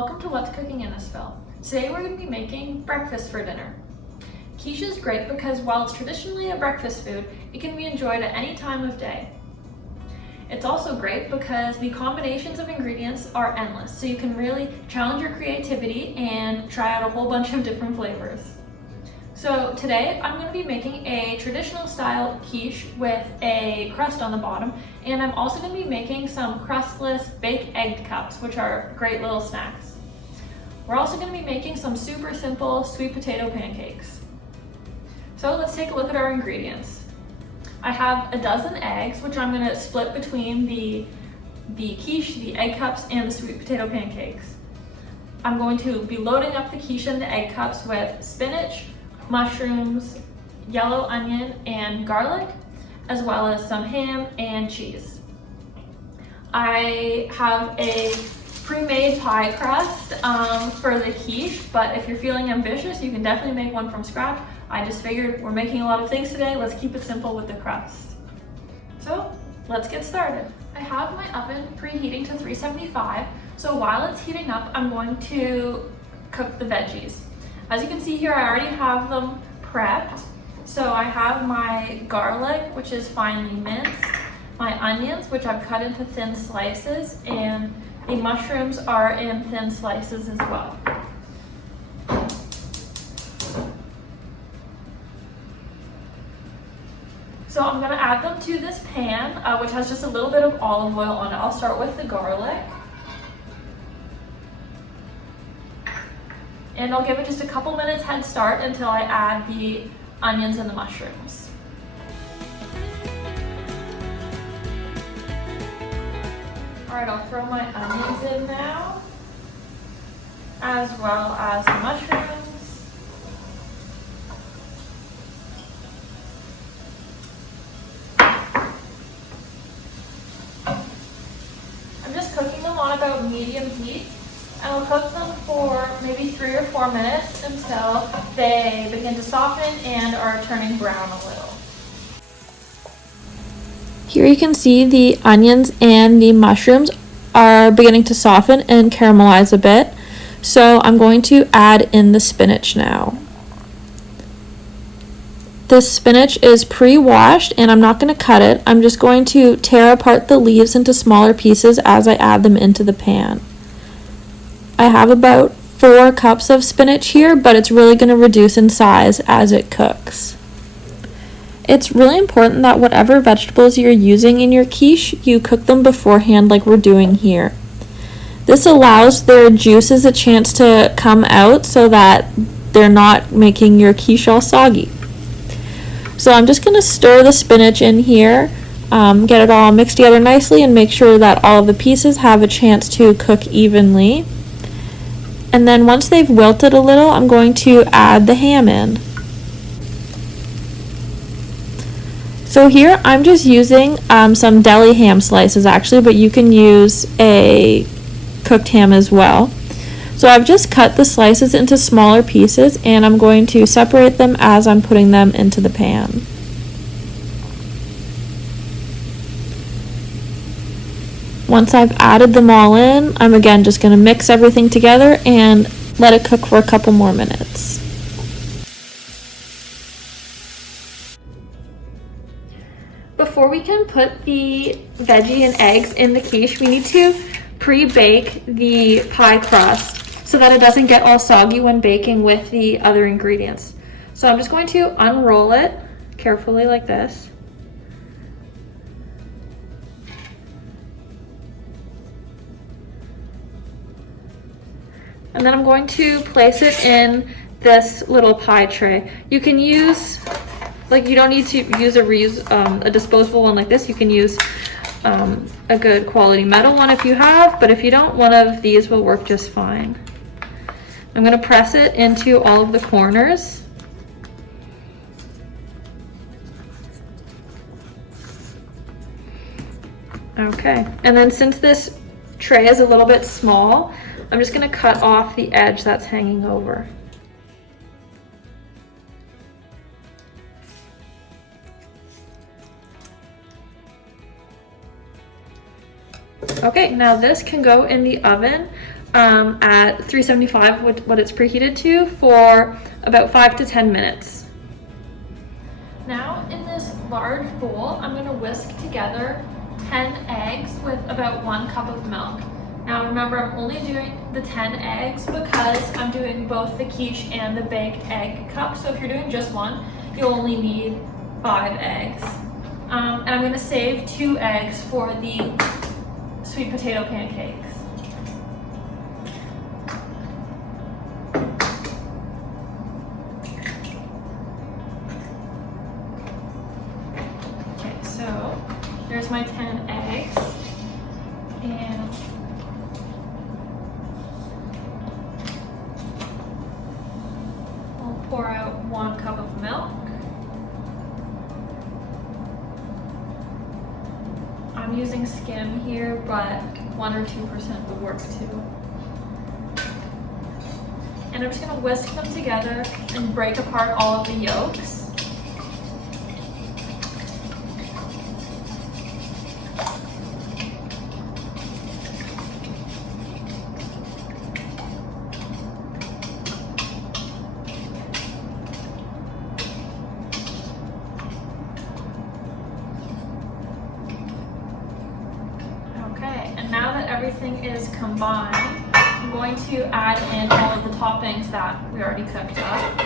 Welcome to What's Cooking Innisfil. Today we're going to be making breakfast for dinner. Quiche is great because while it's traditionally a breakfast food, it can be enjoyed at any time of day. It's also great because the combinations of ingredients are endless, so you can really challenge your creativity and try out a whole bunch of different flavors. So today I'm going to be making a traditional style quiche with a crust on the bottom, and I'm also going to be making some crustless baked egg cups, which are great little snacks. We're also going to be making some super simple sweet potato pancakes. So let's take a look at our ingredients. I have a dozen eggs, which I'm going to split between the quiche, the egg cups, and the sweet potato pancakes. I'm going to be loading up the quiche and the egg cups with spinach, mushrooms, yellow onion, and garlic, as well as some ham and cheese. I have a pre-made pie crust for the quiche, but if you're feeling ambitious, you can definitely make one from scratch. I just figured we're making a lot of things today, let's keep it simple with the crust. So let's get started. I have my oven preheating to 375, so while it's heating up, I'm going to cook the veggies. As you can see here, I already have them prepped. So I have my garlic, which is finely minced, my onions, which I've cut into thin slices, and the mushrooms are in thin slices as well. So I'm gonna add them to this pan, which has just a little bit of olive oil on it. I'll start with the garlic. And I'll give it just a couple minutes head start until I add the onions and the mushrooms. All right, I'll throw my onions in now, as well as the mushrooms. I'm just cooking them on about medium heat. And I'll cook them for maybe 3 or 4 minutes until they begin to soften and are turning brown a little. Here you can see the onions and the mushrooms are beginning to soften and caramelize a bit. So I'm going to add in the spinach now. This spinach is pre-washed and I'm not going to cut it. I'm just going to tear apart the leaves into smaller pieces as I add them into the pan. I have about 4 cups of spinach here, but it's really going to reduce in size as it cooks. It's really important that whatever vegetables you're using in your quiche, you cook them beforehand like we're doing here. This allows their juices a chance to come out so that they're not making your quiche all soggy. So I'm just going to stir the spinach in here, get it all mixed together nicely, and make sure that all of the pieces have a chance to cook evenly. And then once they've wilted a little, I'm going to add the ham in. So here I'm just using some deli ham slices actually, but you can use a cooked ham as well. So I've just cut the slices into smaller pieces and I'm going to separate them as I'm putting them into the pan. Once I've added them all in, I'm again just going to mix everything together and let it cook for a couple more minutes. Before we can put the veggie and eggs in the quiche, we need to pre-bake the pie crust so that it doesn't get all soggy when baking with the other ingredients. So I'm just going to unroll it carefully like this. And then I'm going to place it in this little pie tray. You can use, you don't need to use a disposable one like this. You can use a good quality metal one if you have, but if you don't, one of these will work just fine. I'm going to press it into all of the corners. Okay, and then since this tray is a little bit small, I'm just going to cut off the edge that's hanging over. Okay, now this can go in the oven at 375, what it's preheated to, for about 5 to 10 minutes. Now in this large bowl, I'm going to whisk together 10 eggs with about 1 cup of milk. Now remember, I'm only doing the 10 eggs because I'm doing both the quiche and the baked egg cup. So if you're doing just one, you'll only need 5 eggs. And I'm going to save 2 eggs for the sweet potato pancakes. Okay, so there's my 10 eggs. And I'll pour out 1 cup of milk. I'm using skim here, but 1 or 2% would work too. And I'm just going to whisk them together and break apart all of the yolks. Now that everything is combined, I'm going to add in all of the toppings that we already cooked up.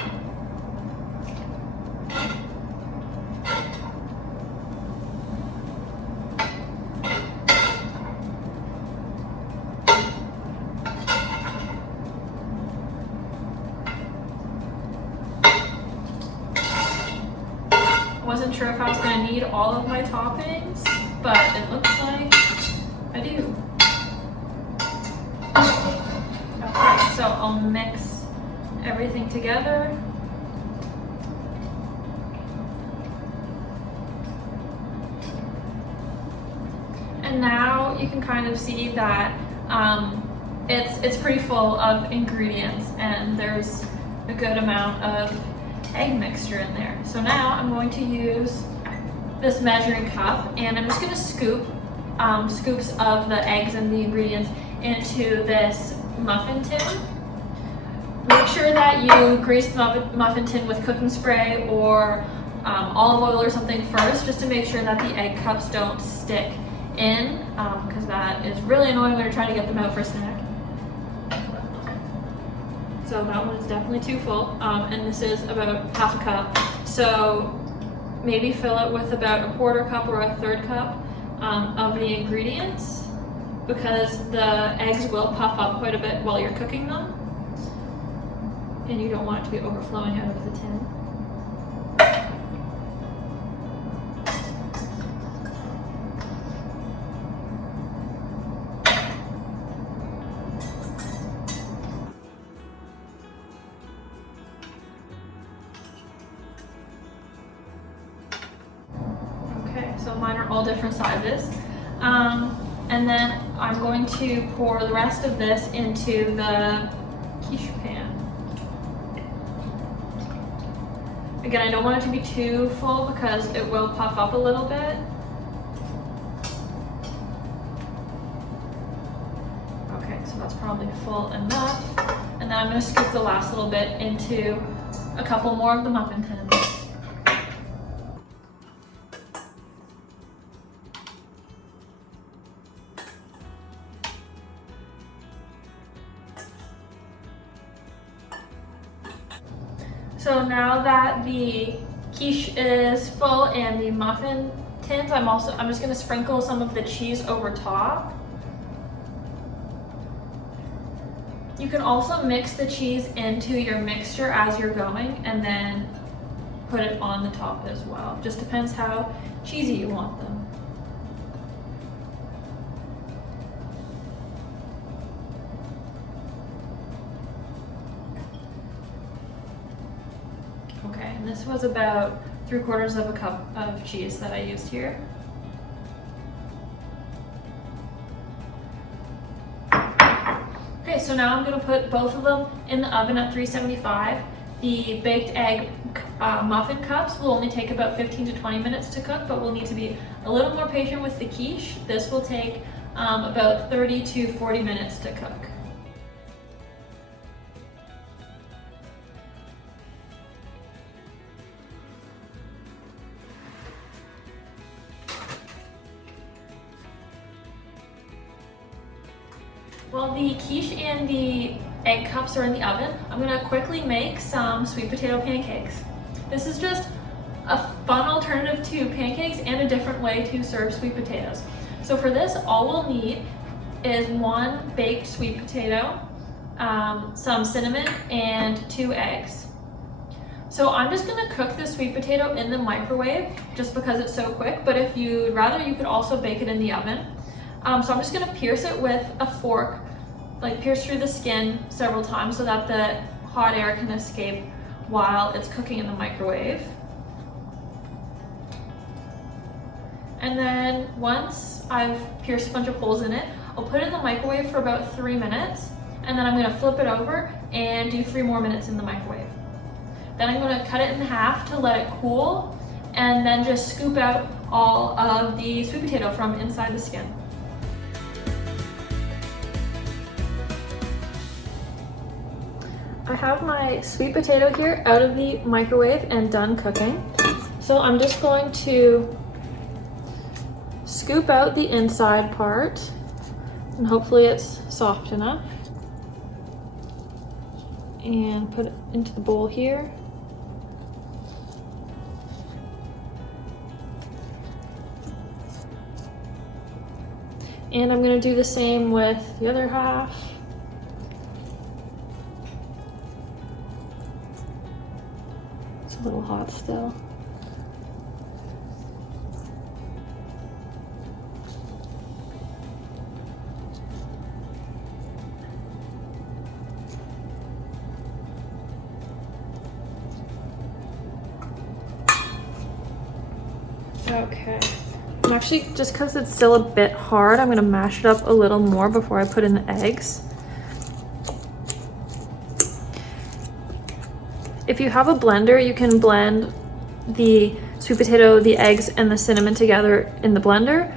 I wasn't sure if I was going to need all of my toppings, but it looks like I do. Okay, so I'll mix everything together. And now you can kind of see that it's pretty full of ingredients, and there's a good amount of egg mixture in there. So now I'm going to use this measuring cup, and I'm just going to scoop scoops of the eggs and the ingredients into this muffin tin. Make sure that you grease the muffin tin with cooking spray or olive oil or something first, just to make sure that the egg cups don't stick in, because that is really annoying when you're trying to get them out for a snack. So that one is definitely too full, and this is about half a cup. So maybe fill it with about a 1/4 cup or a 1/3 cup of the ingredients, because the eggs will puff up quite a bit while you're cooking them, and you don't want it to be overflowing out of the tin. Okay, so mine are all different sizes. And then I'm going to pour the rest of this into the quiche pan. Again, I don't want it to be too full because it will puff up a little bit. Okay, so that's probably full enough. And then I'm going to scoop the last little bit into a couple more of the muffin tins. So now that the quiche is full and the muffin tins, I'm just going to sprinkle some of the cheese over top. You can also mix the cheese into your mixture as you're going and then put it on the top as well. Just depends how cheesy you want them. Okay, and this was about 3/4 of a cup of cheese that I used here. Okay, so now I'm going to put both of them in the oven at 375. The baked egg muffin cups will only take about 15 to 20 minutes to cook, but we'll need to be a little more patient with the quiche. This will take about 30 to 40 minutes to cook. While the quiche and the egg cups are in the oven, I'm gonna quickly make some sweet potato pancakes. This is just a fun alternative to pancakes and a different way to serve sweet potatoes. So for this, all we'll need is 1 baked sweet potato, some cinnamon, and 2 eggs. So I'm just gonna cook the sweet potato in the microwave just because it's so quick, but if you'd rather, you could also bake it in the oven. So I'm just gonna pierce it with a fork, like pierce through the skin several times so that the hot air can escape while it's cooking in the microwave. And then once I've pierced a bunch of holes in it, I'll put it in the microwave for about 3 minutes, and then I'm gonna flip it over and do 3 more minutes in the microwave. Then I'm gonna cut it in half to let it cool, and then just scoop out all of the sweet potato from inside the skin. I have my sweet potato here out of the microwave and done cooking. So I'm just going to scoop out the inside part, and hopefully it's soft enough, and put it into the bowl here. And I'm going to do the same with the other half. It's a little hot still. Okay. I'm actually, just because it's still a bit hard, I'm gonna mash it up a little more before I put in the eggs. If you have a blender, you can blend the sweet potato, the eggs, and the cinnamon together in the blender,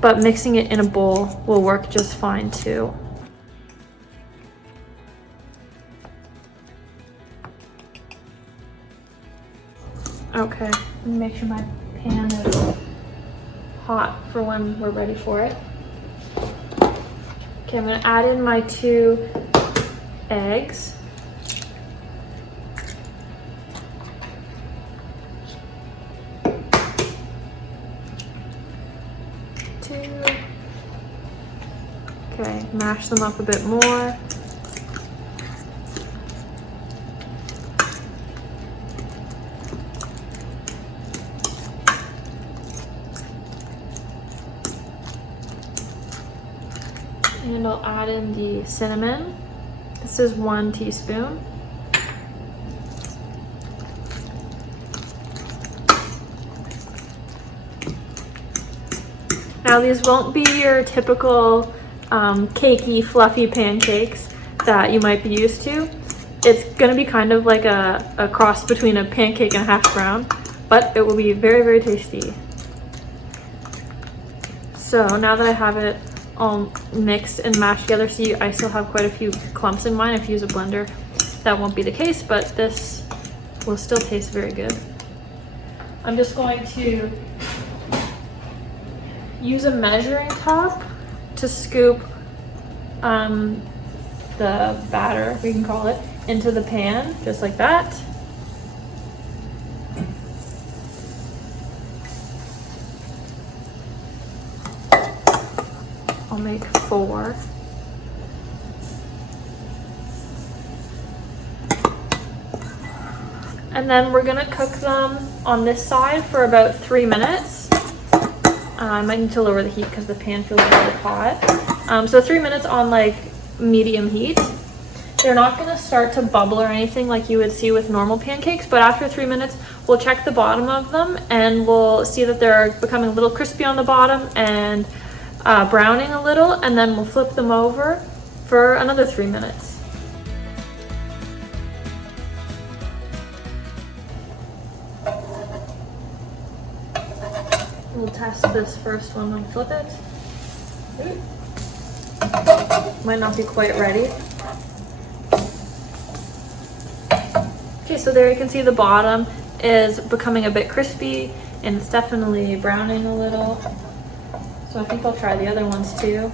but mixing it in a bowl will work just fine too. Okay, make sure my pan is hot for when we're ready for it. Okay, I'm gonna add in my 2 eggs. Okay, mash them up a bit more. And I'll add in the cinnamon. This is 1 teaspoon. Now these won't be your typical cakey, fluffy pancakes that you might be used to. It's gonna be kind of like a cross between a pancake and a hash brown, but it will be very, very tasty. So now that I have it all mixed and mashed together, see, I still have quite a few clumps in mine. If you use a blender, that won't be the case, but this will still taste very good. I'm just going to use a measuring cup to scoop the batter, we can call it, into the pan, just like that. I'll make 4. And then we're gonna cook them on this side for about 3 minutes. I might need to lower the heat because the pan feels really hot. So 3 minutes on like medium heat. They're not gonna start to bubble or anything like you would see with normal pancakes, but after 3 minutes, we'll check the bottom of them and we'll see that they're becoming a little crispy on the bottom and browning a little, and then we'll flip them over for another 3 minutes. We'll test this first one and flip it. Might not be quite ready. Okay, so there you can see the bottom is becoming a bit crispy and it's definitely browning a little. So I think I'll try the other ones too.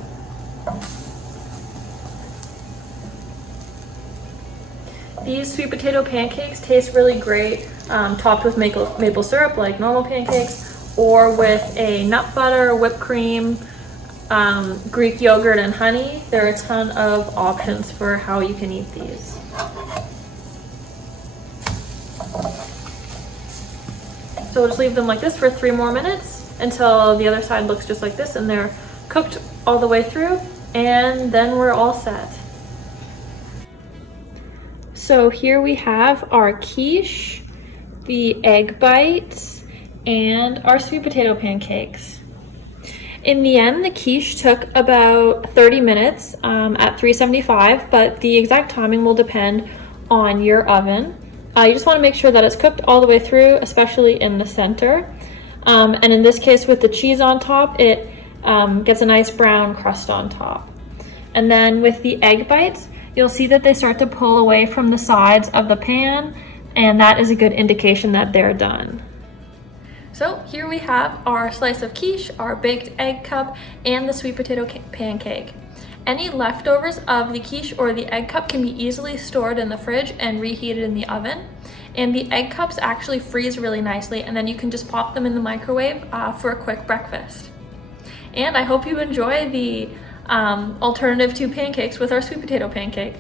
These sweet potato pancakes taste really great topped with maple syrup like normal pancakes, or with a nut butter, whipped cream, Greek yogurt, and honey. There are a ton of options for how you can eat these. So we'll just leave them like this for 3 more minutes until the other side looks just like this and they're cooked all the way through, and then we're all set. So here we have our quiche, the egg bites, and our sweet potato pancakes. In the end, the quiche took about 30 minutes at 375, but the exact timing will depend on your oven. You just want to make sure that it's cooked all the way through, especially in the center. And in this case, with the cheese on top, it gets a nice brown crust on top. And then with the egg bites, you'll see that they start to pull away from the sides of the pan, and that is a good indication that they're done. So here we have our slice of quiche, our baked egg cup, and the sweet potato pancake. Any leftovers of the quiche or the egg cup can be easily stored in the fridge and reheated in the oven. And the egg cups actually freeze really nicely, and then you can just pop them in the microwave for a quick breakfast. And I hope you enjoy the alternative to pancakes with our sweet potato pancake.